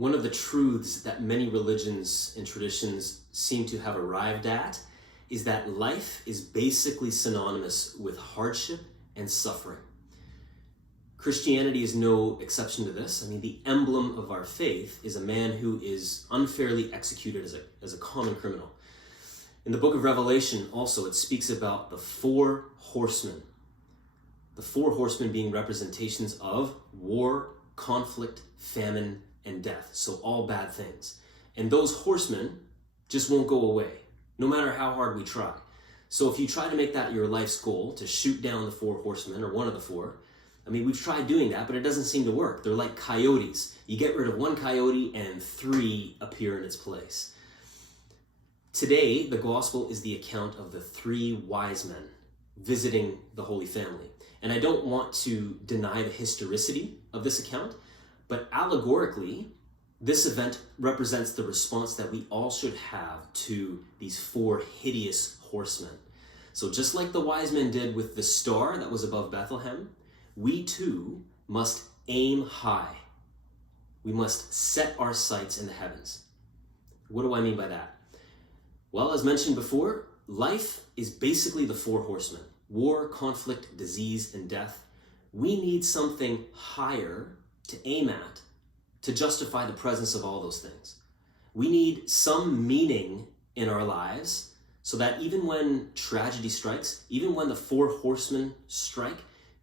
One of the truths that many religions and traditions seem to have arrived at is that life is basically synonymous with hardship and suffering. Christianity is no exception to this. I mean, the emblem of our faith is a man who is unfairly executed as a common criminal. In the book of Revelation also, it speaks about the 4 horsemen. The 4 horsemen being representations of war, conflict, famine, and death. So all bad things. And those horsemen just won't go away, no matter how hard we try. So if you try to make that your life's goal, to shoot down the 4 horsemen, or one of the 4, I mean, we've tried doing that, but it doesn't seem to work. They're like coyotes. You get rid of one coyote and 3 appear in its place. Today, the gospel is the account of the 3 wise men visiting the Holy Family. And I don't want to deny the historicity of this account, but allegorically, this event represents the response that we all should have to these 4 hideous horsemen. So just like the wise men did with the star that was above Bethlehem, we too must aim high. We must set our sights in the heavens. What do I mean by that? Well, as mentioned before, life is basically the 4 horsemen: war, conflict, disease, and death. We need something higher to aim at to justify the presence of all those things. We need some meaning in our lives so that even when tragedy strikes, even when the 4 horsemen strike,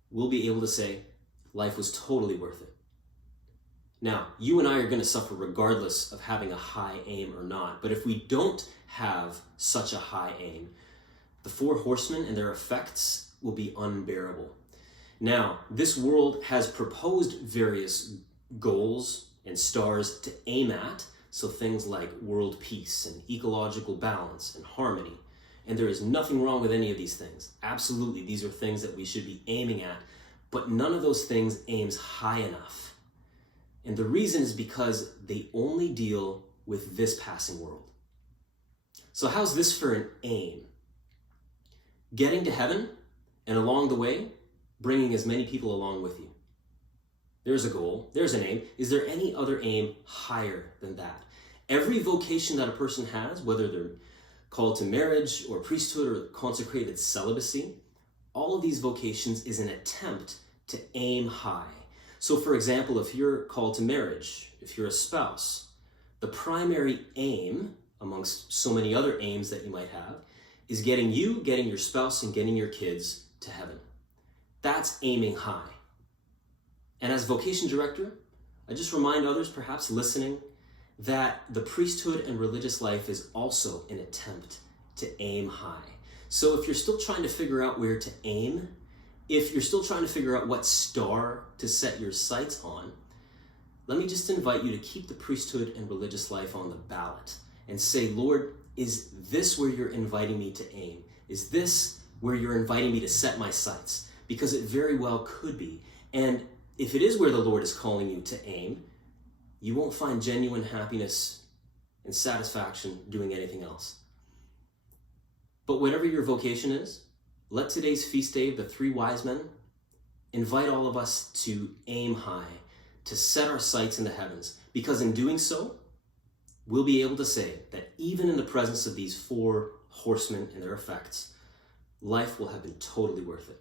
we'll be able to say, life was totally worth it. Now, you and I are going to suffer regardless of having a high aim or not. But if we don't have such a high aim, the 4 horsemen and their effects will be unbearable. Now, this world has proposed various goals and stars to aim at, so things like world peace and ecological balance and harmony. And there is nothing wrong with any of these things. Absolutely, these are things that we should be aiming at, but none of those things aims high enough. And the reason is because they only deal with this passing world. So how's this for an aim? Getting to heaven, and along the way, bringing as many people along with you. There's a goal, there's an aim. Is there any other aim higher than that? Every vocation that a person has, whether they're called to marriage or priesthood or consecrated celibacy, all of these vocations is an attempt to aim high. So for example, if you're called to marriage, if you're a spouse, the primary aim, amongst so many other aims that you might have, is getting you, getting your spouse, and getting your kids to heaven. That's aiming high. And as vocation director, I just remind others, perhaps listening, that the priesthood and religious life is also an attempt to aim high. So if you're still trying to figure out where to aim, if you're still trying to figure out what star to set your sights on, let me just invite you to keep the priesthood and religious life on the ballot and say, Lord, is this where you're inviting me to aim? Is this where you're inviting me to set my sights? Because it very well could be. And if it is where the Lord is calling you to aim, you won't find genuine happiness and satisfaction doing anything else. But whatever your vocation is, let today's feast day of the 3 wise men invite all of us to aim high, to set our sights in the heavens, because in doing so, we'll be able to say that even in the presence of these 4 horsemen and their effects, life will have been totally worth it.